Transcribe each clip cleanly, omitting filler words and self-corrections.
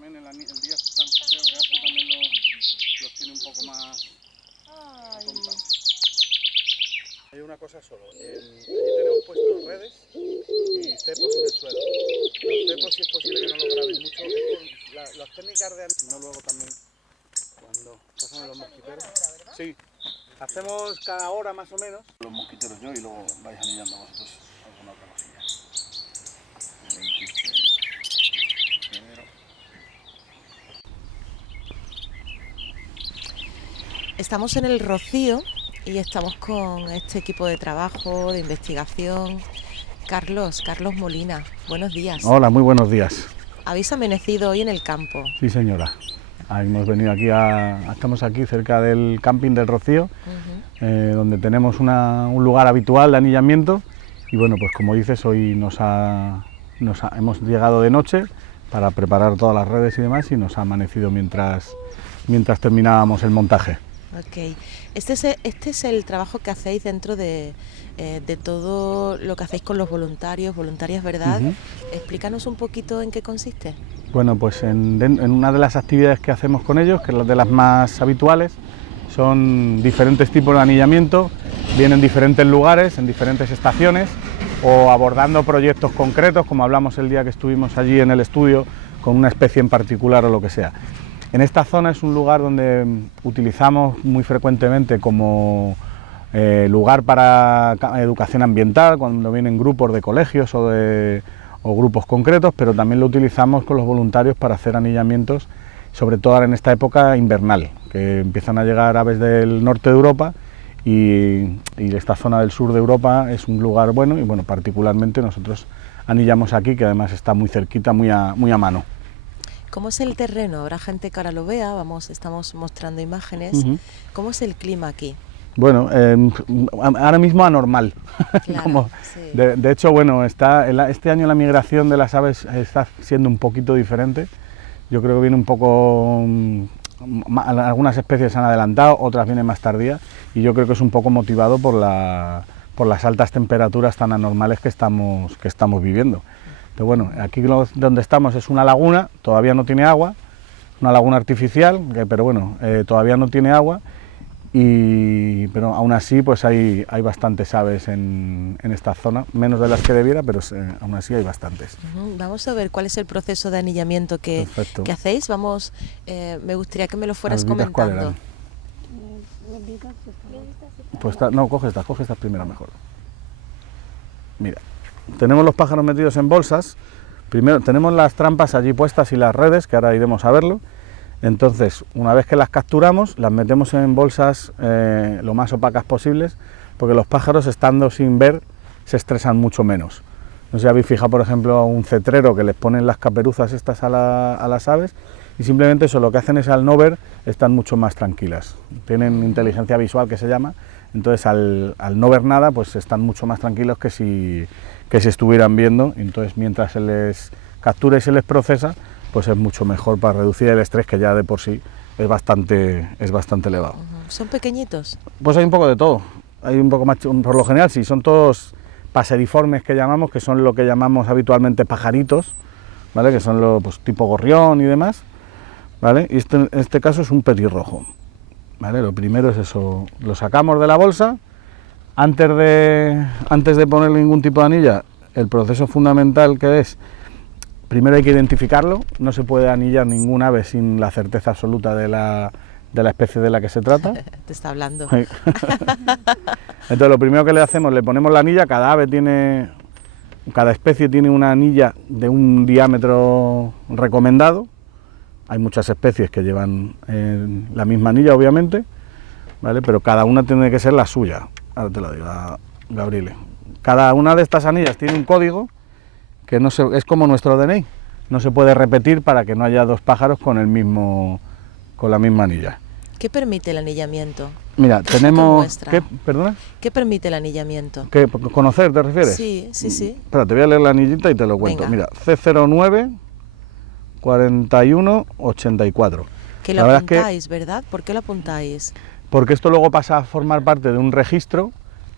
también el día tan feo que hace también los tiene un poco más atontados. Hay una cosa solo, aquí tenemos puestos redes y cepos en el suelo. Los cepos, si es posible que no los grabéis mucho, es con las técnicas de no luego también cuando pasan los mosquiteros. Sí, hacemos cada hora más o menos los mosquiteros yo y luego vais anillando vosotros alguna otra cosilla. 26 de enero. Estamos en el Rocío y estamos con este equipo de trabajo, de investigación. Carlos Molina, buenos días. Hola, muy buenos días. ¿Habéis amanecido hoy en el campo? Sí, señora. Hemos venido aquí estamos aquí cerca del camping del Rocío, donde tenemos un lugar habitual de anillamiento y bueno, pues como dices, hoy hemos llegado de noche para preparar todas las redes y demás y nos ha amanecido mientras terminábamos el montaje. Ok, este es el trabajo que hacéis dentro de todo lo que hacéis con los voluntarias, ¿verdad? Explícanos un poquito en qué consiste. Bueno, pues en una de las actividades que hacemos con ellos, que es la de las más habituales, son diferentes tipos de anillamiento, vienen en diferentes lugares, en diferentes estaciones, o abordando proyectos concretos, como hablamos el día que estuvimos allí en el estudio, con una especie en particular o lo que sea. En esta zona es un lugar donde utilizamos muy frecuentemente como lugar para educación ambiental, cuando vienen grupos de colegios o grupos concretos, pero también lo utilizamos con los voluntarios para hacer anillamientos, sobre todo ahora en esta época invernal, que empiezan a llegar aves del norte de Europa y esta zona del sur de Europa es un lugar bueno y bueno, particularmente nosotros anillamos aquí, que además está muy cerquita, muy a mano. ¿Cómo es el terreno? Habrá gente que ahora lo vea, estamos mostrando imágenes. ¿Cómo es el clima aquí? Bueno, ahora mismo anormal. Claro, sí. De hecho, bueno, este año la migración de las aves está siendo un poquito diferente. Yo creo que viene un poco, algunas especies se han adelantado, otras vienen más tardías y yo creo que es un poco motivado por las altas temperaturas tan anormales que estamos viviendo. Pero bueno, aquí donde estamos es una laguna, todavía no tiene agua, una laguna artificial, pero bueno, todavía no tiene agua, pero aún así pues hay bastantes aves en esta zona, menos de las que debiera, pero aún así hay bastantes. Vamos a ver cuál es el proceso de anillamiento que hacéis. Me gustaría que me lo fueras comentando. Pues coge estas primero mejor. Mira. Tenemos los pájaros metidos en bolsas, primero tenemos las trampas allí puestas y las redes, que ahora iremos a verlo. Entonces, una vez que las capturamos, las metemos en bolsas lo más opacas posibles, porque los pájaros, estando sin ver, se estresan mucho menos. No sé si habéis fijado, por ejemplo, a un cetrero que les ponen las caperuzas estas a las aves, y simplemente eso, lo que hacen es, al no ver, están mucho más tranquilas. Tienen inteligencia visual, que se llama, entonces al no ver nada, pues están mucho más tranquilos que si estuvieran viendo. Entonces, mientras se les captura y se les procesa, pues es mucho mejor para reducir el estrés, que ya de por sí es bastante elevado. ¿Son pequeñitos? Pues hay un poco de todo. Hay un poco más, por lo general sí, son todos paseriformes, que llamamos, que son lo que llamamos habitualmente pajaritos, ¿vale? Que son pues, tipo gorrión y demás, ¿vale? Y en este caso es un petirrojo, ¿vale? Lo primero es eso, lo sacamos de la bolsa. Antes de ponerle ningún tipo de anilla, el proceso fundamental que es, primero hay que identificarlo, no se puede anillar ningún ave sin la certeza absoluta de la especie de la que se trata. Te está hablando. Entonces lo primero que le hacemos, le ponemos la anilla, cada especie tiene una anilla de un diámetro recomendado, hay muchas especies que llevan la misma anilla obviamente, ¿vale? Pero cada una tiene que ser la suya. Ahora te lo digo, Gabriele. Cada una de estas anillas tiene un código que es como nuestro DNI, no se puede repetir para que no haya dos pájaros con la misma anilla. ¿Qué permite el anillamiento? Mira, tenemos... ¿Perdona? ¿Qué permite el anillamiento? ¿Conocer te refieres? Sí. Espera, te voy a leer la anillita y te lo cuento. Venga. Mira, C09 41 84. Que lo apuntáis, ¿verdad? ¿Por qué lo apuntáis? Porque esto luego pasa a formar parte de un registro,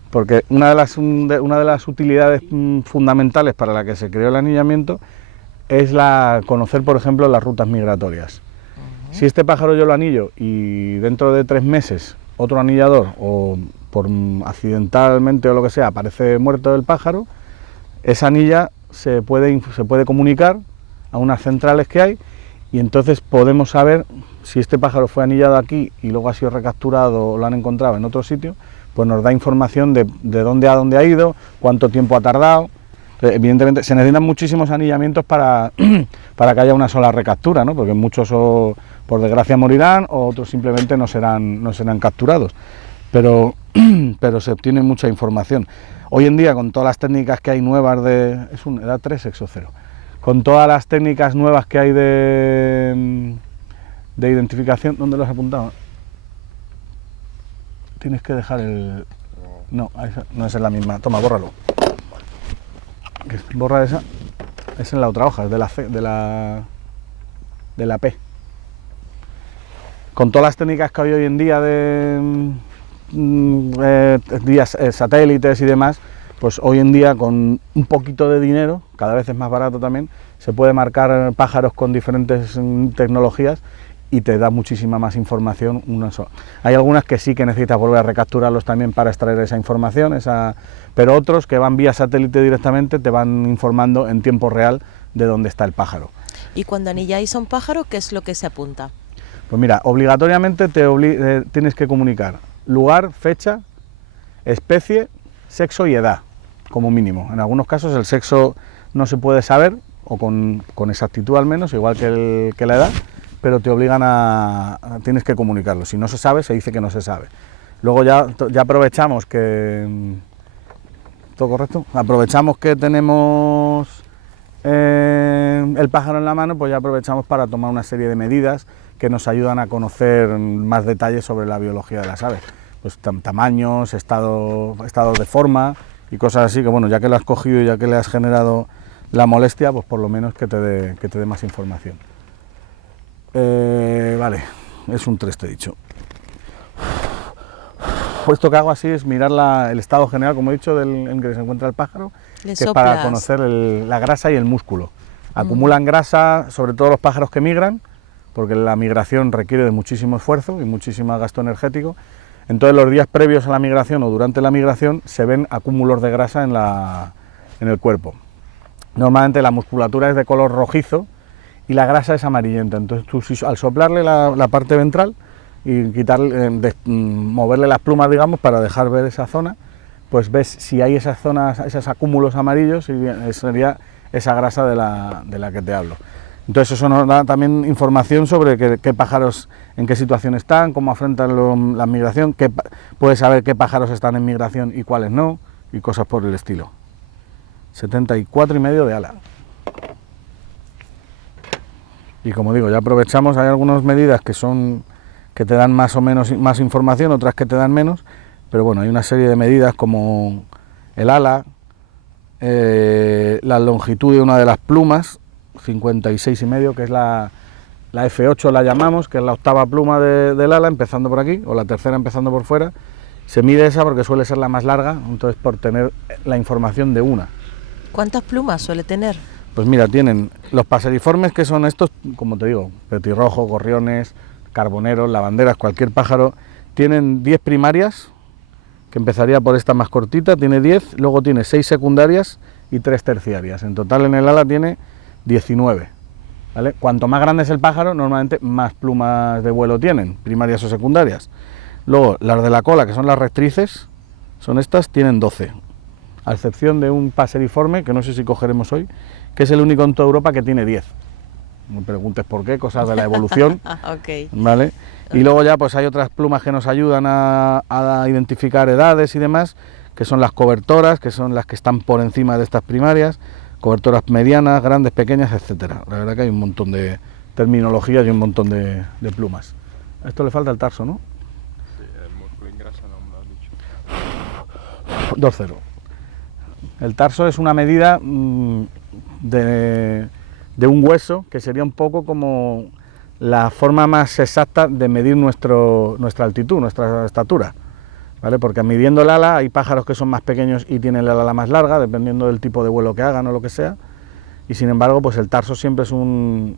porque una de las utilidades fundamentales para la que se creó el anillamiento es conocer, por ejemplo, las rutas migratorias. Si este pájaro yo lo anillo y dentro de 3 meses otro anillador o por accidentalmente o lo que sea aparece muerto el pájaro, esa anilla se puede comunicar a unas centrales que hay y entonces podemos saber si este pájaro fue anillado aquí y luego ha sido recapturado o lo han encontrado en otro sitio, pues nos da información de dónde a dónde ha ido, cuánto tiempo ha tardado. Evidentemente se necesitan muchísimos anillamientos para que haya una sola recaptura, ¿no? Porque muchos por desgracia morirán o otros simplemente no serán capturados, pero se obtiene mucha información. Hoy en día, con todas las técnicas que hay nuevas es un edad 3, sexo 0, con todas las técnicas nuevas que hay de identificación, ¿dónde lo has apuntado? Tienes que dejar el... No, no es la misma, toma, bórralo. Borra esa, es en la otra hoja, es de la C, de la P. Con todas las técnicas que hay hoy en día de satélites y demás, pues hoy en día con un poquito de dinero, cada vez es más barato también, se puede marcar pájaros con diferentes tecnologías y te da muchísima más información. Hay algunas que sí que necesitas volver a recapturarlos también para extraer esa información, pero otros que van vía satélite directamente te van informando en tiempo real de dónde está el pájaro. Y cuando anilláis a un pájaro, ¿qué es lo que se apunta? Pues mira, obligatoriamente tienes que comunicar lugar, fecha, especie, sexo y edad, como mínimo. En algunos casos el sexo no se puede saber, o con exactitud al menos, igual que la edad, pero te obligan tienes que comunicarlo. Si no se sabe, se dice que no se sabe. Luego ya aprovechamos que... ¿Todo correcto? Aprovechamos que tenemos el pájaro en la mano, pues ya aprovechamos para tomar una serie de medidas que nos ayudan a conocer más detalles sobre la biología de las aves. Pues tamaños, estados de forma y cosas así, que bueno, ya que lo has cogido y ya que le has generado la molestia, pues por lo menos que te dé más información. Vale, es un 3, te he dicho. Esto que hago así es mirar el estado general, como he dicho, en que se encuentra el pájaro, que es para conocer la grasa y el músculo. Acumulan grasa, sobre todo los pájaros que migran, porque la migración requiere de muchísimo esfuerzo y muchísimo gasto energético. Entonces los días previos a la migración o durante la migración se ven acúmulos de grasa en el cuerpo. Normalmente la musculatura es de color rojizo y la grasa es amarillenta. Entonces tú, al soplarle la parte ventral y moverle las plumas, digamos, para dejar ver esa zona, pues ves si hay esas zonas, esos acúmulos amarillos, y sería esa grasa de la que te hablo. Entonces eso nos da también información sobre qué pájaros, en qué situación están, cómo afrontan la migración, puedes saber qué pájaros están en migración y cuáles no, y cosas por el estilo. 74,5 de ala. Y como digo, ya aprovechamos, hay algunas medidas que te dan más o menos más información, otras que te dan menos, pero bueno, hay una serie de medidas como el ala, la longitud de una de las plumas, 56,5, que es la F8 la llamamos, que es la octava pluma del ala, empezando por aquí, o la tercera empezando por fuera. Se mide esa porque suele ser la más larga, entonces por tener la información de una. ¿Cuántas plumas suele tener? Pues mira, tienen los paseriformes, que son estos, como te digo, petirrojo, gorriones, carboneros, lavanderas, cualquier pájaro, tienen 10 primarias, que empezaría por esta más cortita, tiene 10, luego tiene 6 secundarias y 3 terciarias. En total en el ala tiene 19. ¿Vale? Cuanto más grande es el pájaro, normalmente más plumas de vuelo tienen, primarias o secundarias. Luego las de la cola, que son las rectrices, son estas, tienen 12. A excepción de un paseriforme, que no sé si cogeremos hoy, que es el único en toda Europa que tiene 10. No me preguntes por qué, cosas de la evolución. Okay. ¿Vale? Y luego ya pues hay otras plumas que nos ayudan a identificar edades y demás, que son las cobertoras, que son las que están por encima de estas primarias, cobertoras medianas, grandes, pequeñas, etcétera. La verdad que hay un montón de terminologías y un montón de plumas. A esto le falta el tarso, ¿no? Sí, el músculo en grasa no me lo has dicho. 2,0. El tarso es una medida de un hueso, que sería un poco como la forma más exacta de medir nuestra altitud, nuestra estatura, ¿vale? Porque midiendo el ala hay pájaros que son más pequeños y tienen el ala más larga, dependiendo del tipo de vuelo que hagan o lo que sea, y sin embargo pues el tarso siempre es un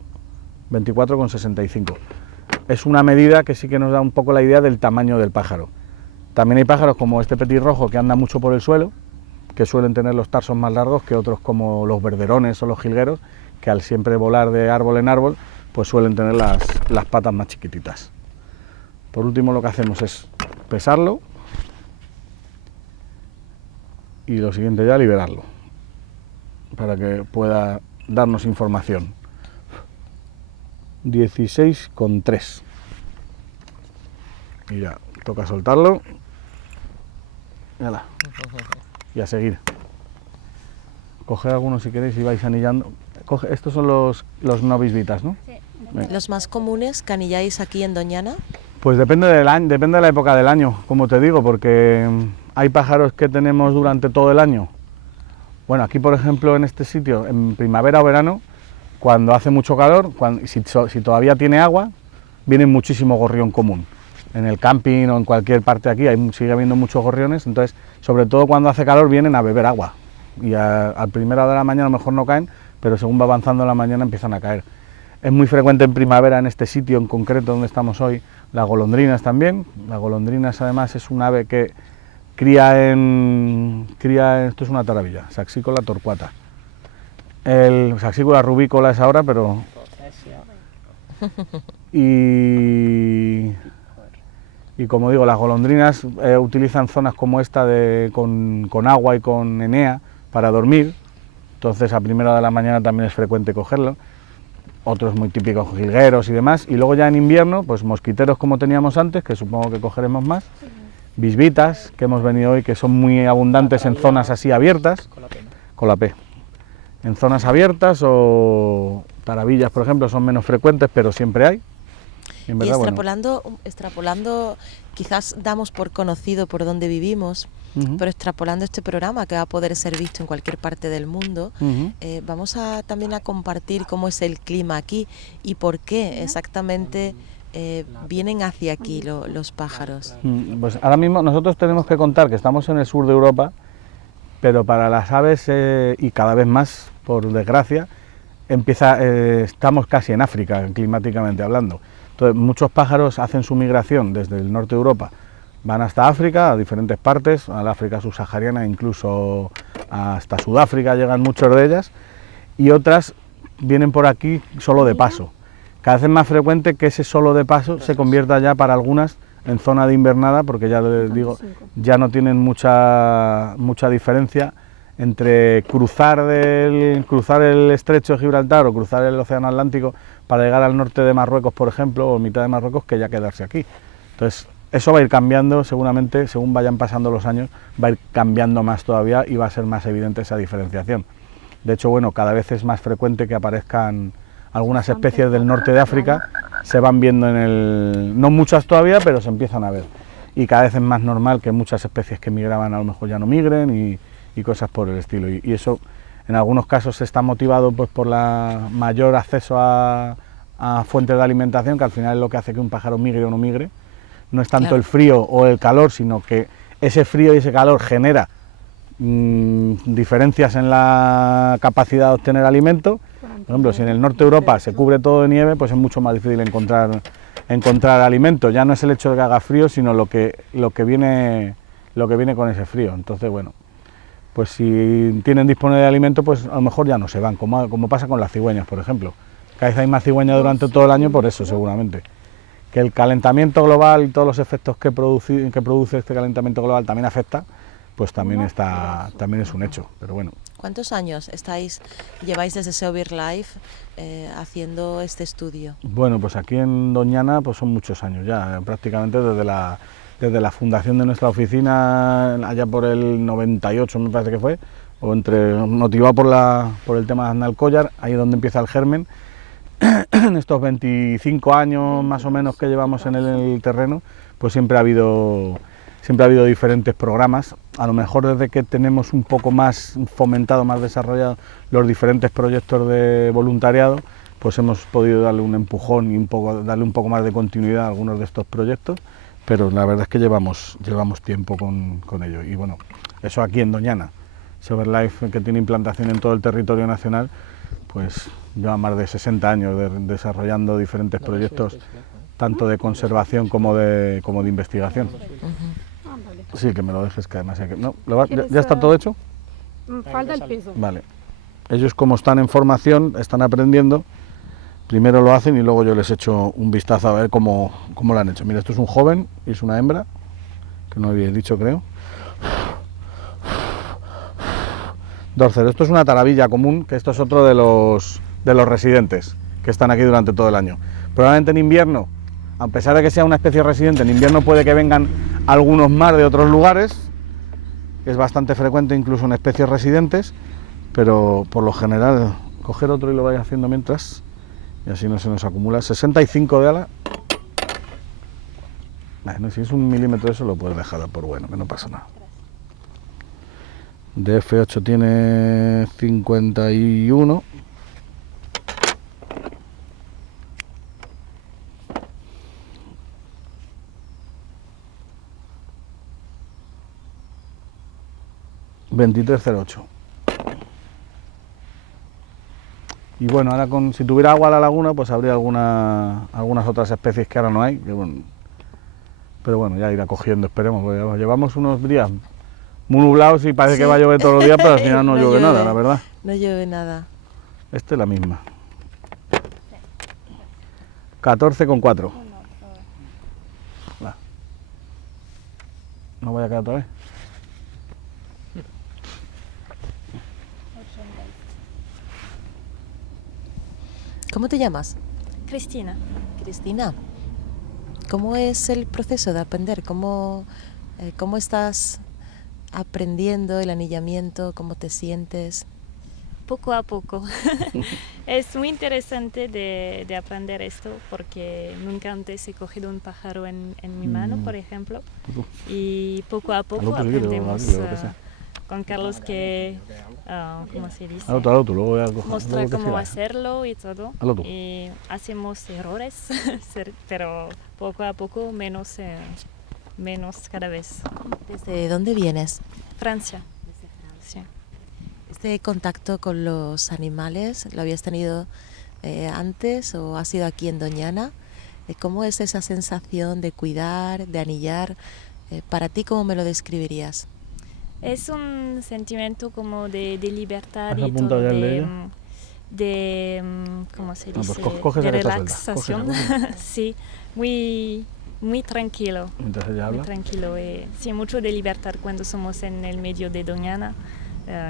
24,65. Es una medida que sí que nos da un poco la idea del tamaño del pájaro. También hay pájaros como este petirrojo que anda mucho por el suelo, que suelen tener los tarsos más largos que otros como los verderones o los jilgueros, que al siempre volar de árbol en árbol pues suelen tener las patas más chiquititas. Por último lo que hacemos es pesarlo y lo siguiente ya liberarlo para que pueda darnos información. 16,3 y ya toca soltarlo y a seguir. Coger algunos si queréis y vais anillando. Estos son los novisbitas, ¿no? Sí. ¿Los más comunes que anilláis aquí en Doñana? Pues depende del año, depende de la época del año, como te digo, porque hay pájaros que tenemos durante todo el año. Bueno, aquí por ejemplo en este sitio, en primavera o verano, cuando hace mucho calor, si todavía tiene agua, viene muchísimo gorrión común. En el camping o en cualquier parte de aquí sigue habiendo muchos gorriones, entonces sobre todo cuando hace calor vienen a beber agua. Y a primera hora de la mañana a lo mejor no caen, pero según va avanzando la mañana empiezan a caer. Es muy frecuente en primavera en este sitio en concreto donde estamos hoy, las golondrinas también. Las golondrinas además es un ave que cría esto es una taravilla, Saxícola torcuata. El Saxícola rubícola es ahora, pero... Y como digo, las golondrinas utilizan zonas como esta con agua y con enea para dormir, entonces a primera hora de la mañana también es frecuente cogerlo. Otros muy típicos jilgueros y demás, y luego ya en invierno, pues mosquiteros como teníamos antes, que supongo que cogeremos más, bisbitas, que hemos venido hoy, que son muy abundantes en zonas así abiertas, con la P. En zonas abiertas o taravillas, por ejemplo, son menos frecuentes, pero siempre hay. Y en verdad, extrapolando, quizás damos por conocido por dónde vivimos, pero extrapolando este programa que va a poder ser visto en cualquier parte del mundo, vamos también a compartir cómo es el clima aquí y por qué exactamente vienen hacia aquí los pájaros. Pues ahora mismo nosotros tenemos que contar que estamos en el sur de Europa, pero para las aves, y cada vez más, por desgracia, estamos casi en África, climáticamente hablando. Entonces, muchos pájaros hacen su migración desde el norte de Europa, van hasta África, a diferentes partes, a la África subsahariana, incluso hasta Sudáfrica llegan muchos de ellas, y otras vienen por aquí solo de paso. Cada vez es más frecuente que ese solo de paso se convierta ya para algunas en zona de invernada, porque ya les digo, ya no tienen mucha diferencia entre cruzar el estrecho de Gibraltar o cruzar el océano Atlántico para llegar al norte de Marruecos, por ejemplo, o mitad de Marruecos, que ya quedarse aquí. Entonces, eso va a ir cambiando seguramente, según vayan pasando los años, va a ir cambiando más todavía y va a ser más evidente esa diferenciación. De hecho, bueno, cada vez es más frecuente que aparezcan algunas especies del norte de África, se van viendo no muchas todavía, pero se empiezan a ver. Y cada vez es más normal que muchas especies que migraban a lo mejor ya no migren y cosas por el estilo. Y eso en algunos casos está motivado pues por la mayor acceso a fuentes de alimentación, que al final es lo que hace que un pájaro migre o no migre. No es tanto el frío o el calor, sino que ese frío y ese calor genera diferencias en la capacidad de obtener alimento. Por ejemplo, si en el norte de Europa se cubre todo de nieve, pues es mucho más difícil encontrar alimento. Ya no es el hecho de que haga frío, sino lo que viene con ese frío. Entonces, bueno, pues si tienen disponible de alimento, pues a lo mejor ya no se van, como pasa con las cigüeñas, por ejemplo. Cada vez hay más cigüeñas durante todo el año por eso, seguramente. Que el calentamiento global y todos los efectos que produce este calentamiento global también afecta, pues también es un hecho, pero bueno. ¿Cuántos años lleváis desde SEO BirdLife haciendo este estudio? Bueno, pues aquí en Doñana pues son muchos años ya, prácticamente desde la fundación de nuestra oficina, allá por el 98 me parece que fue, motivado por el tema de Aznalcóllar, ahí es donde empieza el germen. En estos 25 años más o menos que llevamos en el terreno, pues siempre ha habido diferentes programas. A lo mejor desde que tenemos un poco más fomentado, más desarrollado los diferentes proyectos de voluntariado, pues hemos podido darle un empujón y darle un poco más de continuidad a algunos de estos proyectos, pero la verdad es que llevamos tiempo con ello. Y bueno, eso aquí en Doñana, SEO BirdLife, que tiene implantación en todo el territorio nacional, pues lleva más de 60 años desarrollando diferentes proyectos, tanto de conservación como de investigación. Sí, que me lo dejes, que además... No, ¿ya está todo hecho? Falta el piso. Vale. Ellos, como están en formación, están aprendiendo, primero lo hacen y luego yo les echo un vistazo a ver cómo lo han hecho. Mira, esto es un joven y es una hembra, que no había dicho, creo. Dorcer, esto es una tarabilla común, que esto es otro de los residentes que están aquí durante todo el año. Probablemente en invierno, a pesar de que sea una especie residente, en invierno puede que vengan algunos más de otros lugares, que es bastante frecuente incluso en especies residentes, pero por lo general, coger otro y lo vaya haciendo mientras, y así no se nos acumula. 65 de ala. Bueno, si es 1 milímetro eso lo puedes dejar por bueno, que no pasa nada. De F8 tiene 51. ...2308... y bueno, ahora si tuviera agua la laguna, pues habría algunas otras especies que ahora no hay, pero bueno, ya irá cogiendo, esperemos, porque llevamos unos días muy nublados y parece que va a llover todos los días, pero al final no llueve nada, la verdad. No llueve nada. Esta es la misma. 14,4. No voy a quedar otra vez. ¿Cómo te llamas? Cristina. Cristina. ¿Cómo es el proceso de aprender? ¿Cómo estás aprendiendo el anillamiento? ¿Cómo te sientes? Poco a poco. Es muy interesante de aprender esto porque nunca antes he cogido un pájaro en mi mano, por ejemplo. Y poco a poco aprendemos con Carlos que, ¿cómo se dice? Mostrar cómo hacerlo y todo. Y hacemos errores, pero poco a poco menos cada vez. ¿Desde dónde vienes? Francia. Sí. ¿Este contacto con los animales lo habías tenido antes o has sido aquí en Doñana? ¿Cómo es esa sensación de cuidar, de anillar? Para ti, ¿cómo me lo describirías? Es un sentimiento como de libertad y todo, de ¿cómo se dice? Pues de relaxación. Sí, muy tranquilo. Mientras ella habla. Muy tranquilo. Sí, mucho de libertad cuando somos en el medio de Doñana.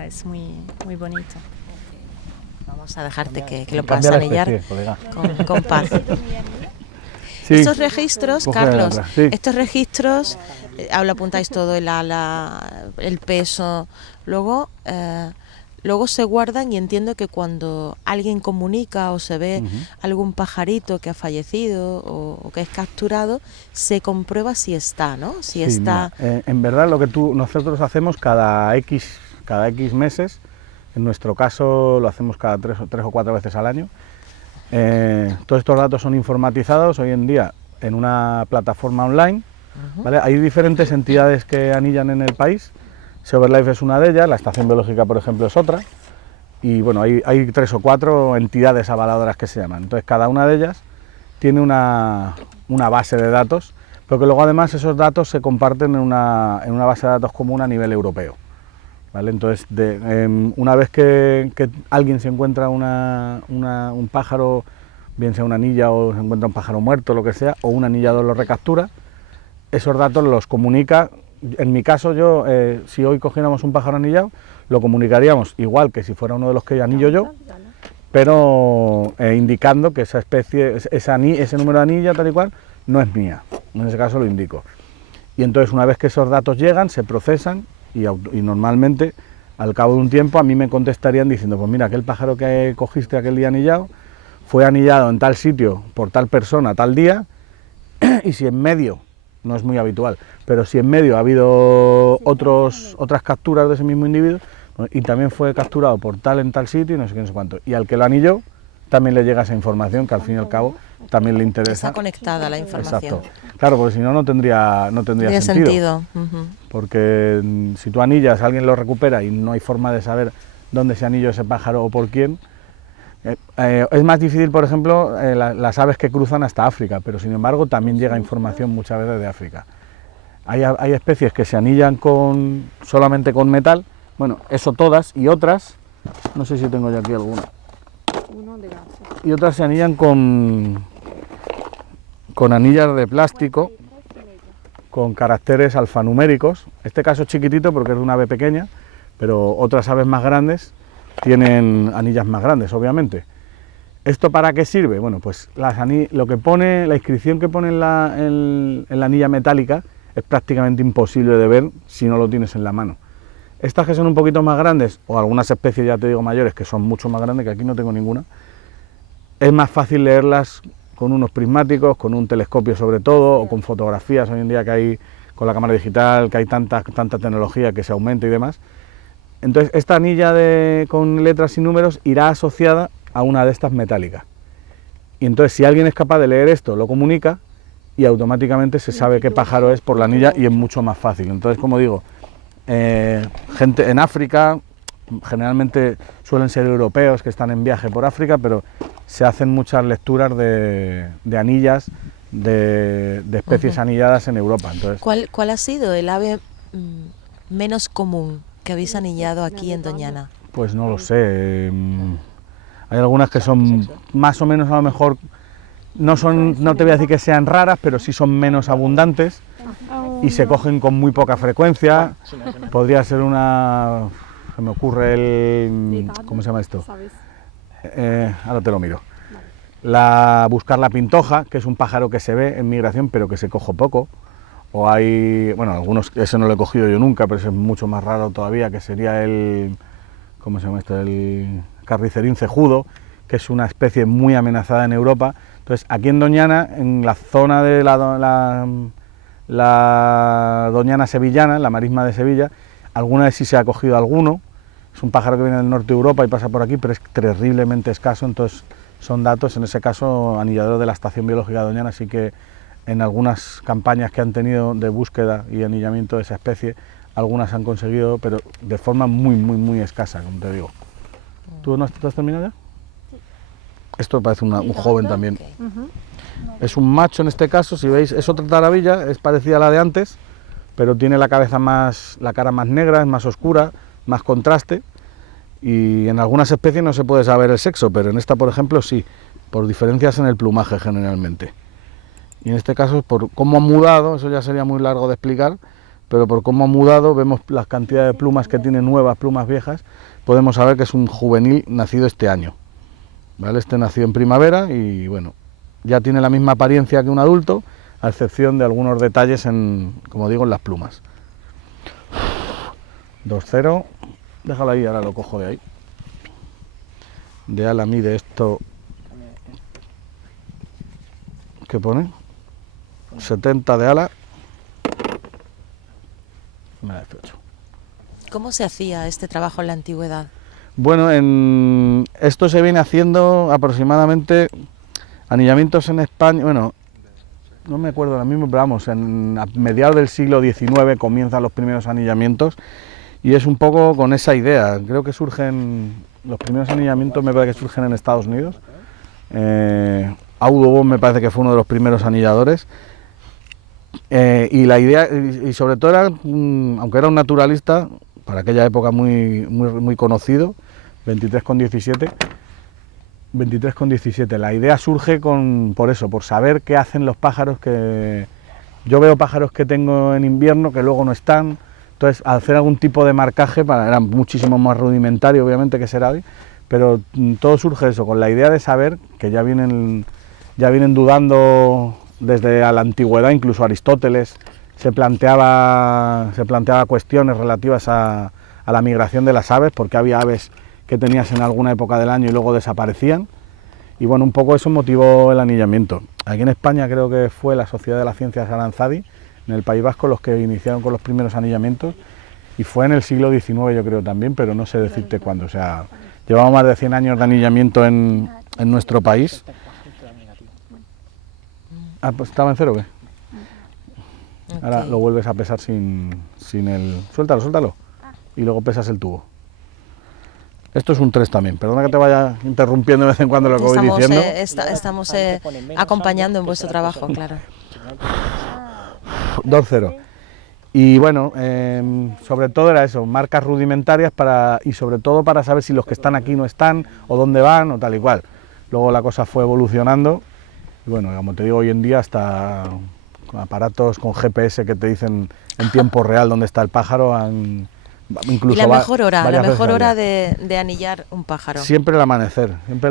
Es muy bonito. Vamos a dejarte que lo puedas anillar con paz. Sí. Estos registros, Carlos, sí. Estos registros, lo apuntáis todo, el ala, el peso, luego se guardan y entiendo que cuando alguien comunica o se ve algún pajarito que ha fallecido o que es capturado, se comprueba si está, ¿no? Si está... Mira, en verdad lo que nosotros hacemos cada X meses, en nuestro caso lo hacemos cada 3 o 4 veces al año. Todos estos datos son informatizados hoy en día en una plataforma online, ¿vale? Hay diferentes entidades que anillan en el país, SeaBirdLife es una de ellas, la Estación Biológica por ejemplo es otra, y bueno, hay 3 o 4 entidades avaladoras que se llaman, entonces cada una de ellas tiene una base de datos, pero que luego además esos datos se comparten en una base de datos común a nivel europeo. ¿Vale? Entonces, una vez que alguien se encuentra un pájaro, bien sea una anilla o se encuentra un pájaro muerto, lo que sea, o un anillador lo recaptura, esos datos los comunica. En mi caso, yo, si hoy cogiéramos un pájaro anillado, lo comunicaríamos igual que si fuera uno de los que anillo yo, pero indicando que esa especie, ese número de anilla, tal y cual, no es mía. En ese caso lo indico. Y entonces, una vez que esos datos llegan, se procesan, y normalmente al cabo de un tiempo a mí me contestarían diciendo, pues mira, aquel pájaro que cogiste aquel día anillado fue anillado en tal sitio por tal persona tal día, y si en medio, no es muy habitual, pero si en medio ha habido otras capturas de ese mismo individuo, y también fue capturado por tal en tal sitio y no sé qué, no sé cuánto, y al que lo anilló también le llega esa información que al fin y al cabo también le interesa. Está conectada la información. Exacto. Claro, porque si no, no tendría sentido. Porque si tú anillas, alguien lo recupera y no hay forma de saber dónde se anilló ese pájaro o por quién, Es más difícil, por ejemplo, las aves que cruzan hasta África, pero sin embargo también llega información muchas veces de África. Hay especies que se anillan solamente con metal, bueno, eso todas, y otras, no sé si tengo ya aquí alguna, y otras se anillan con anillas de plástico, con caracteres alfanuméricos. Este caso es chiquitito porque es de una ave pequeña, pero otras aves más grandes tienen anillas más grandes, obviamente. ¿Esto para qué sirve? Bueno, pues lo que pone, la inscripción que pone en la anilla metálica es prácticamente imposible de ver si no lo tienes en la mano. Estas que son un poquito más grandes, o algunas especies, ya te digo, mayores, que son mucho más grandes, que aquí no tengo ninguna, es más fácil leerlas con unos prismáticos, con un telescopio sobre todo, o con fotografías hoy en día que hay con la cámara digital, que hay tanta tecnología que se aumenta y demás. Entonces esta anilla con letras y números irá asociada a una de estas metálicas. Y entonces si alguien es capaz de leer esto, lo comunica y automáticamente se sabe qué pájaro es por la anilla y es mucho más fácil. Entonces, como digo, gente en África, generalmente suelen ser europeos que están en viaje por África, pero se hacen muchas lecturas de anillas, de especies anilladas en Europa. Entonces, ¿Cuál ha sido el ave menos común que habéis anillado aquí en Doñana? Pues no lo sé. Hay algunas que son más o menos, a lo mejor, no te voy a decir que sean raras, pero sí son menos abundantes y se cogen con muy poca frecuencia. Podría ser se me ocurre ¿cómo se llama esto? Ahora te lo miro. Buscar la pintoja, que es un pájaro que se ve en migración, pero que se coge poco. O hay, bueno, algunos, ese no lo he cogido yo nunca, pero ese es mucho más raro todavía, que sería ¿cómo se llama esto? El carricerín cejudo, que es una especie muy amenazada en Europa. Entonces, aquí en Doñana, en la zona de la Doñana sevillana, la marisma de Sevilla, alguna vez sí se ha cogido alguno. Es un pájaro que viene del norte de Europa y pasa por aquí, pero es terriblemente escaso. Entonces, son datos, en ese caso, anilladores de la Estación Biológica de Doñana, así que en algunas campañas que han tenido de búsqueda y anillamiento de esa especie, algunas han conseguido, pero de forma muy, muy, muy escasa, como te digo. ¿Tú no has terminado ya? Sí. Esto parece un joven también. Okay. Es un macho en este caso, si veis, es otra tarabilla, es parecida a la de antes, pero tiene la cara más negra, es más oscura, más contraste, y en algunas especies no se puede saber el sexo, pero en esta, por ejemplo, sí, por diferencias en el plumaje generalmente. Y en este caso, por cómo ha mudado, eso ya sería muy largo de explicar, pero por cómo ha mudado, vemos la cantidad de plumas que tiene nuevas, plumas viejas, podemos saber que es un juvenil nacido este año. ¿Vale? Este nació en primavera y bueno, ya tiene la misma apariencia que un adulto, a excepción de algunos detalles como digo, en las plumas. 2-0, déjalo ahí, ahora lo cojo de ahí. De ala mide esto, ¿qué pone? 70 de ala, me da 18. ¿Cómo se hacía este trabajo en la antigüedad? Bueno, esto se viene haciendo aproximadamente, anillamientos en España, bueno, no me acuerdo ahora mismo, pero vamos, a mediados del siglo XIX comienzan los primeros anillamientos y es un poco con esa idea. Creo que los primeros anillamientos me parece que surgen en Estados Unidos. Audubon me parece que fue uno de los primeros anilladores. Y la idea, y sobre todo era, aunque era un naturalista, para aquella época muy, muy, muy conocido, 23,17. La idea surge por eso, por saber qué hacen los pájaros. Yo veo pájaros que tengo en invierno que luego no están, entonces al hacer algún tipo de marcaje, era muchísimo más rudimentario obviamente que será hoy, pero todo surge eso, con la idea de saber que ya vienen dudando desde la antigüedad, incluso Aristóteles se planteaba cuestiones relativas a la migración de las aves, porque había aves que tenías en alguna época del año y luego desaparecían, y bueno, un poco eso motivó el anillamiento. Aquí en España creo que fue la Sociedad de las Ciencias Aranzadi, en el País Vasco, los que iniciaron con los primeros anillamientos, y fue en el siglo XIX yo creo también, pero no sé decirte cuándo. O sea, llevamos más de 100 años de anillamiento en nuestro país. Ah, pues ¿estaba en cero o qué? Ahora lo vuelves a pesar sin el... Suéltalo, y luego pesas el tubo. Esto es un 3 también. Perdona que te vaya interrumpiendo de vez en cuando lo que voy diciendo. Estamos acompañando en vuestro trabajo, claro. 2-0. Y bueno, sobre todo era eso, marcas rudimentarias y sobre todo para saber si los que están aquí no están, o dónde van, o tal y cual. Luego la cosa fue evolucionando, y bueno, como te digo, hoy en día hasta con aparatos con GPS que te dicen en tiempo real dónde está el pájaro, incluso ¿Y la mejor hora de de anillar un pájaro? Siempre el amanecer, siempre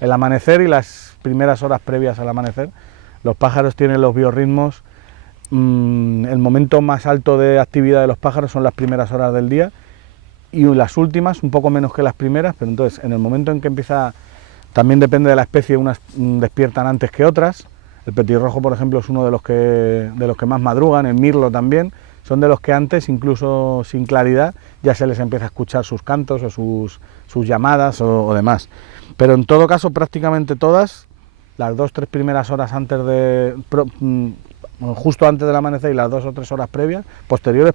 el amanecer y las primeras horas previas al amanecer. Los pájaros tienen los biorritmos. El momento más alto de actividad de los pájaros son las primeras horas del día y las últimas, un poco menos que las primeras, pero entonces en el momento en que empieza, también depende de la especie, unas despiertan antes que otras. El petirrojo, por ejemplo, es uno de los que más madrugan, el mirlo también, son de los que antes, incluso sin claridad, ya se les empieza a escuchar sus cantos o sus llamadas o demás. Pero en todo caso, prácticamente todas, las 2-3 primeras horas justo antes del amanecer y las 2 o 3 horas posteriores,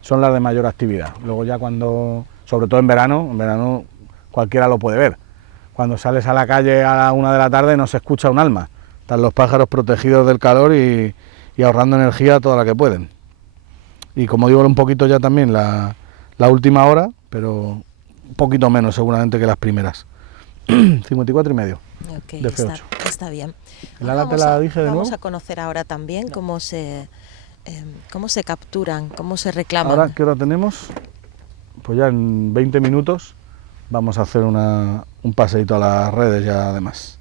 son las de mayor actividad. Luego ya sobre todo en verano cualquiera lo puede ver. Cuando sales a la calle a la 1 de la tarde no se escucha un alma. Están los pájaros protegidos del calor y ahorrando energía toda la que pueden. Y como digo, un poquito ya también la última hora, pero un poquito menos seguramente que las primeras. 54,5 de F8. Está bien. El ala te la dije de nuevo. Vamos a conocer ahora también cómo se capturan, cómo se reclaman. Ahora, ¿qué hora tenemos? Pues ya en 20 minutos vamos a hacer un paseíto a las redes ya además.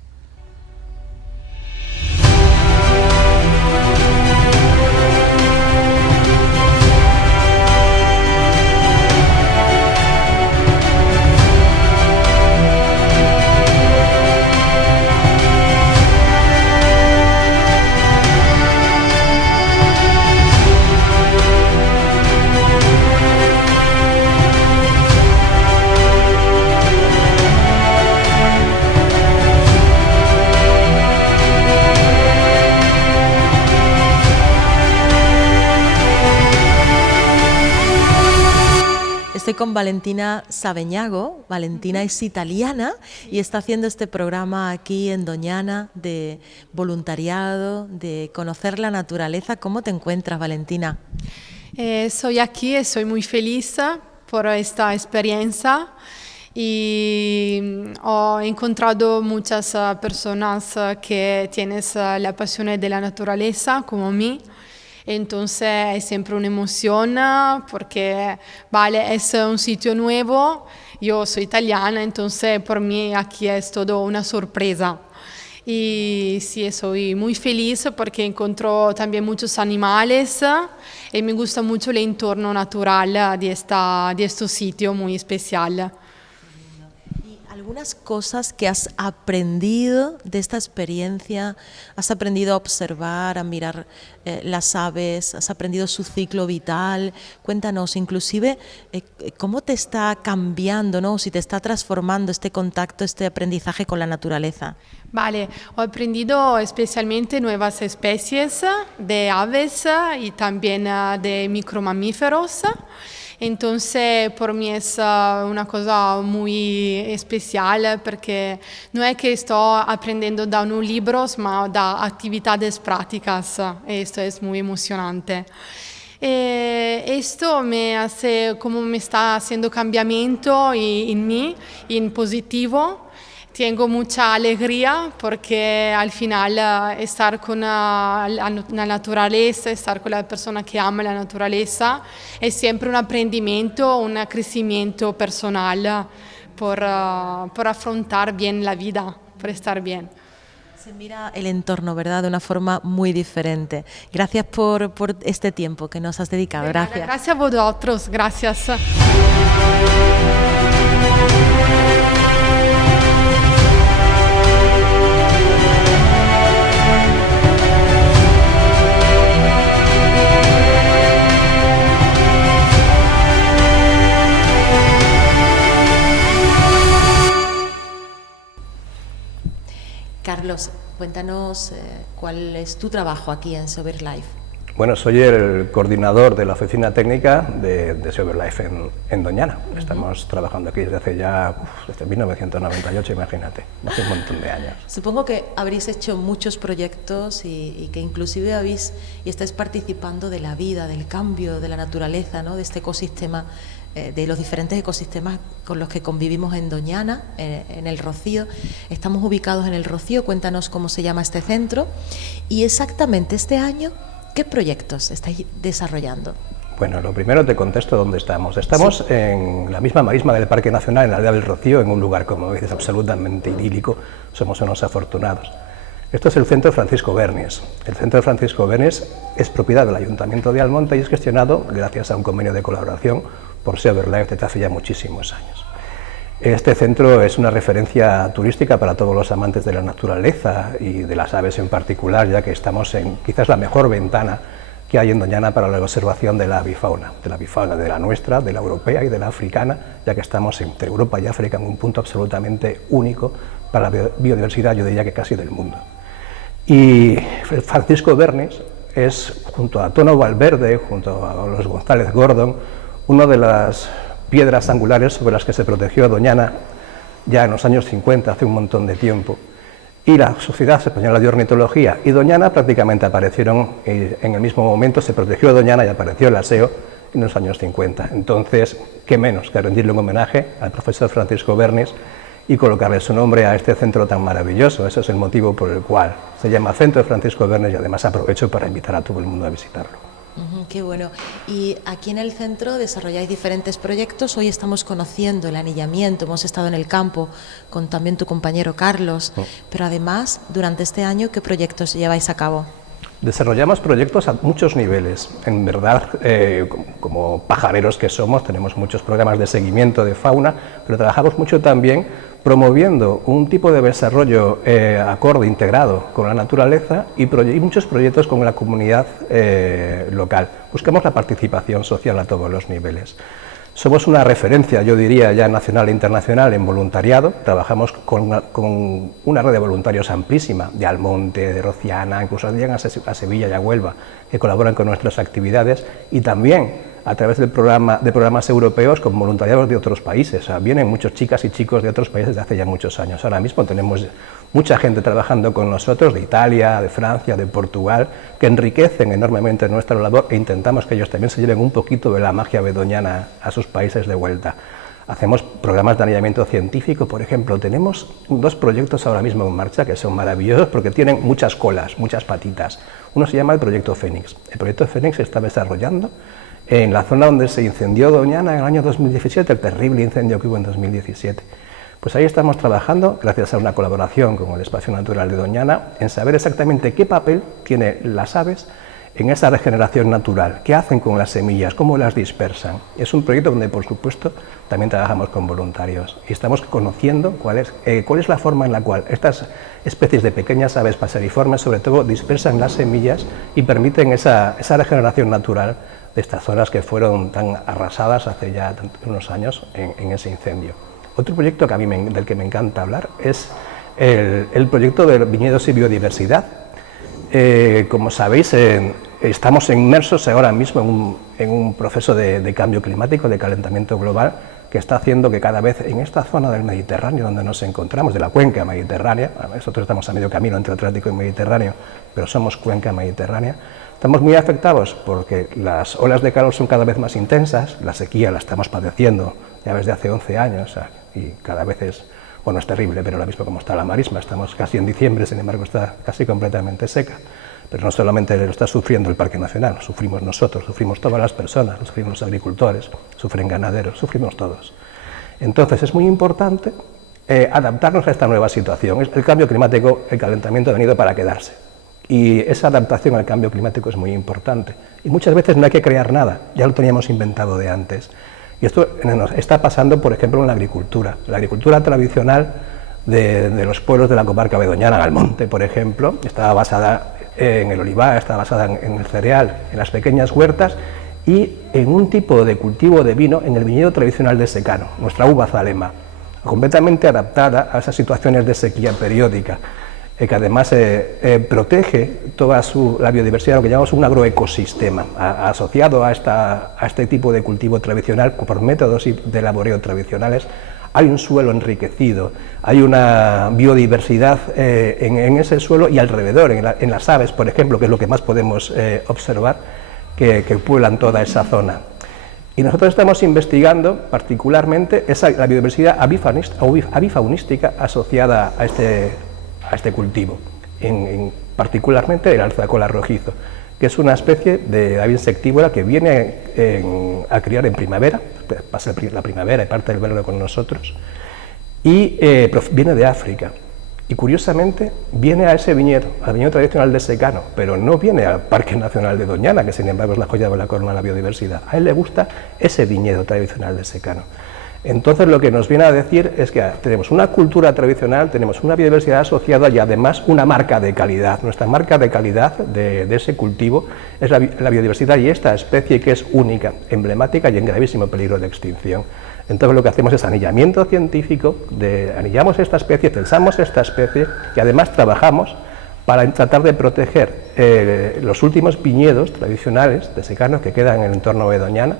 Estoy con Valentina Saveñago. Valentina es italiana y está haciendo este programa aquí en Doñana de voluntariado, de conocer la naturaleza. ¿Cómo te encuentras, Valentina? Soy aquí y soy muy feliz por esta experiencia y ho encontrado muchas personas que tienen la pasión de la naturaleza como mí. Entonces es siempre una emoción porque vale, es un sitio nuevo, yo soy italiana, entonces por mí aquí es todo una sorpresa. Y sí, soy muy feliz porque encuentro también muchos animales y me gusta mucho el entorno natural de este sitio muy especial. ¿Algunas cosas que has aprendido de esta experiencia? ¿Has aprendido a observar, a mirar las aves? ¿Has aprendido su ciclo vital? Cuéntanos, inclusive, cómo te está cambiando, ¿no? Si te está transformando este contacto, este aprendizaje con la naturaleza. Vale, he aprendido especialmente nuevas especies de aves y también de micromamíferos. Entonces, por mí es una cosa muy especial porque no es que estoy aprendiendo de unos libros, sino de actividades prácticas. Esto es muy emocionante. Esto me está haciendo cambiamiento en mí, en positivo. Tengo mucha alegría porque al final estar con la naturaleza, estar con la persona que ama la naturaleza es siempre un aprendimiento, un crecimiento personal por afrontar bien la vida, por estar bien. Se mira el entorno, ¿verdad?, de una forma muy diferente. Gracias por este tiempo que nos has dedicado. Gracias. Gracias a vosotros. Gracias. Carlos, cuéntanos cuál es tu trabajo aquí en Sober Life. Bueno, soy el coordinador de la oficina técnica de SeoverLife en Doñana. Estamos trabajando aquí desde hace ya, desde 1998, imagínate, hace un montón de años. Supongo que habréis hecho muchos proyectos y que inclusive estáis participando de la vida, del cambio, de la naturaleza, ¿no? De este ecosistema, de los diferentes ecosistemas con los que convivimos en Doñana, en el Rocío. Estamos ubicados en el Rocío, cuéntanos cómo se llama este centro y exactamente este año, ¿qué proyectos estáis desarrollando? Bueno, lo primero te contesto dónde estamos. Estamos en la misma marisma del Parque Nacional, en la aldea del Rocío, en un lugar, como dices, absolutamente idílico. Somos unos afortunados. Esto es el Centro Francisco Bernis. El Centro Francisco Bernis es propiedad del Ayuntamiento de Almonte y es gestionado gracias a un convenio de colaboración por SeoverLife desde hace ya muchísimos años. Este centro es una referencia turística para todos los amantes de la naturaleza y de las aves en particular, ya que estamos en quizás la mejor ventana que hay en Doñana para la observación de la avifauna, de la nuestra, de la europea y de la africana, ya que estamos entre Europa y África en un punto absolutamente único para la biodiversidad, yo diría que casi del mundo. Y Francisco Bernis es, junto a Tono Valverde, junto a los González Gordon, una de las piedras angulares sobre las que se protegió Doñana ya en los años 50, hace un montón de tiempo, y la Sociedad Española de Ornitología y Doñana prácticamente aparecieron en el mismo momento. Se protegió Doñana y apareció el SEO en los años 50. Entonces, qué menos que rendirle un homenaje al profesor Francisco Bernis y colocarle su nombre a este centro tan maravilloso. Ese es el motivo por el cual se llama Centro Francisco Bernis y además aprovecho para invitar a todo el mundo a visitarlo. Qué bueno. Y aquí en el centro desarrolláis diferentes proyectos. Hoy estamos conociendo el anillamiento, hemos estado en el campo con también tu compañero Carlos, pero además, durante este año, ¿qué proyectos lleváis a cabo? Desarrollamos proyectos a muchos niveles. En verdad, como pajareros que somos, tenemos muchos programas de seguimiento de fauna, pero trabajamos mucho también promoviendo un tipo de desarrollo acorde, integrado con la naturaleza y muchos proyectos con la comunidad local. Buscamos la participación social a todos los niveles. Somos una referencia, yo diría, ya nacional e internacional en voluntariado. Trabajamos con una red de voluntarios amplísima, de Almonte, de Rociana, incluso llegan a Sevilla y a Huelva, que colaboran con nuestras actividades, y también a través de programas europeos con voluntariados de otros países. O sea, vienen muchos chicas y chicos de otros países desde hace ya muchos años. Ahora mismo tenemos mucha gente trabajando con nosotros, de Italia, de Francia, de Portugal, que enriquecen enormemente nuestra labor e intentamos que ellos también se lleven un poquito de la magia bedoñana a sus países de vuelta. Hacemos programas de anillamiento científico, por ejemplo. Tenemos 2 proyectos ahora mismo en marcha que son maravillosos porque tienen muchas colas, muchas patitas. Uno se llama el Proyecto Fénix. El Proyecto Fénix se está desarrollando en la zona donde se incendió Doñana en el año 2017, el terrible incendio que hubo en 2017. Pues ahí estamos trabajando, gracias a una colaboración con el Espacio Natural de Doñana, en saber exactamente qué papel tienen las aves en esa regeneración natural, qué hacen con las semillas, cómo las dispersan. Es un proyecto donde, por supuesto, también trabajamos con voluntarios y estamos conociendo cuál es la forma en la cual estas especies de pequeñas aves paseriformes, sobre todo, dispersan las semillas y permiten esa regeneración natural de estas zonas que fueron tan arrasadas hace ya unos años en ese incendio. Otro proyecto que a mí del que me encanta hablar es el proyecto de viñedos y biodiversidad. Como sabéis, estamos inmersos ahora mismo en un proceso de cambio climático, de calentamiento global, que está haciendo que cada vez en esta zona del Mediterráneo donde nos encontramos, de la cuenca mediterránea, nosotros estamos a medio camino entre Atlántico y Mediterráneo, pero somos cuenca mediterránea, estamos muy afectados porque las olas de calor son cada vez más intensas, la sequía la estamos padeciendo ya desde hace 11 años y cada vez es terrible, pero ahora mismo como está la marisma, estamos casi en diciembre, sin embargo está casi completamente seca. Pero no solamente lo está sufriendo el Parque Nacional, sufrimos nosotros, sufrimos todas las personas, sufrimos los agricultores, sufren ganaderos, sufrimos todos. Entonces es muy importante adaptarnos a esta nueva situación. El cambio climático, el calentamiento ha venido para quedarse. Y esa adaptación al cambio climático es muy importante. Y muchas veces no hay que crear nada, ya lo teníamos inventado de antes. Y esto está pasando, por ejemplo, en la agricultura. La agricultura tradicional de los pueblos de la comarca bedoñana, Almonte, por ejemplo, estaba basada en el olivar, estaba basada en el cereal, en las pequeñas huertas y en un tipo de cultivo de vino en el viñedo tradicional de secano, nuestra uva zalema, completamente adaptada a esas situaciones de sequía periódica. que además protege toda la biodiversidad, lo que llamamos un agroecosistema, asociado a este tipo de cultivo tradicional por métodos de laboreo tradicionales. Hay un suelo enriquecido, hay una biodiversidad en ese suelo y alrededor, en las aves, por ejemplo, que es lo que más podemos observar, que pueblan toda esa zona. Y nosotros estamos investigando particularmente la biodiversidad avifaunística asociada a este cultivo, particularmente el alzacola rojizo, que es una especie de ave insectívora que viene a criar en primavera, pasa la primavera y parte del verano con nosotros, y viene de África. Y curiosamente viene a ese viñedo, al viñedo tradicional de secano, pero no viene al Parque Nacional de Doñana, que sin embargo es la joya de la corona de la biodiversidad. A él le gusta ese viñedo tradicional de secano. Entonces lo que nos viene a decir es que tenemos una cultura tradicional, tenemos una biodiversidad asociada y además una marca de calidad. Nuestra marca de calidad de ese cultivo es la biodiversidad y esta especie que es única, emblemática y en gravísimo peligro de extinción. Entonces lo que hacemos es anillamiento científico, anillamos esta especie, censamos esta especie y además trabajamos para tratar de proteger los últimos viñedos tradicionales de secano que quedan en el entorno de Doñana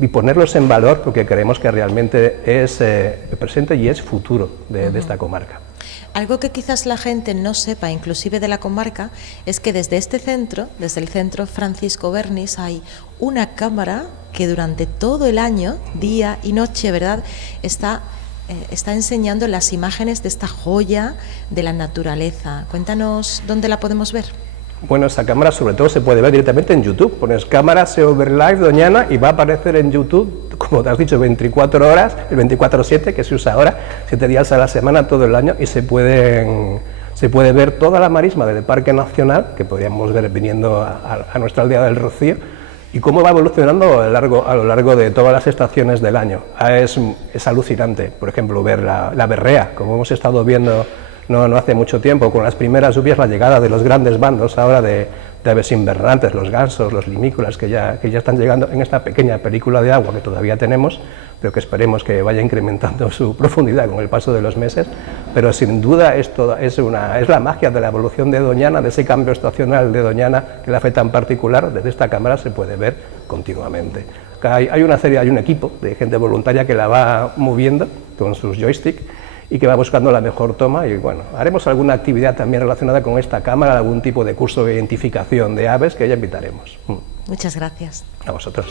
y ponerlos en valor porque creemos que realmente es presente y es futuro de esta comarca. Algo que quizás la gente no sepa, inclusive de la comarca, es que desde este centro, desde el Centro Francisco Bernis, hay una cámara que durante todo el año, día y noche, ¿verdad?, está enseñando las imágenes de esta joya de la naturaleza. Cuéntanos dónde la podemos ver. Bueno, esa cámara sobre todo se puede ver directamente en YouTube. Pones cámara Seoverlife Doñana y va a aparecer en YouTube, como te has dicho, 24 horas, el 24/7 que se usa ahora, 7 días a la semana todo el año y se puede ver toda la marisma del Parque Nacional, que podríamos ver viniendo a nuestra aldea del Rocío, y cómo va evolucionando a lo largo de todas las estaciones del año. Es alucinante, por ejemplo, ver la berrea, como hemos estado viendo no hace mucho tiempo, con las primeras lluvias, la llegada de los grandes bandos ahora de aves invernantes, los gansos, los limícolas, que ya están llegando en esta pequeña película de agua que todavía tenemos, pero que esperemos que vaya incrementando su profundidad con el paso de los meses, pero sin duda es la magia de la evolución de Doñana, de ese cambio estacional de Doñana que la hace tan particular. Desde esta cámara se puede ver continuamente. Hay un equipo de gente voluntaria que la va moviendo con sus joysticks y que va buscando la mejor toma y bueno, haremos alguna actividad también relacionada con esta cámara, algún tipo de curso de identificación de aves que ya invitaremos. Muchas gracias. A vosotros.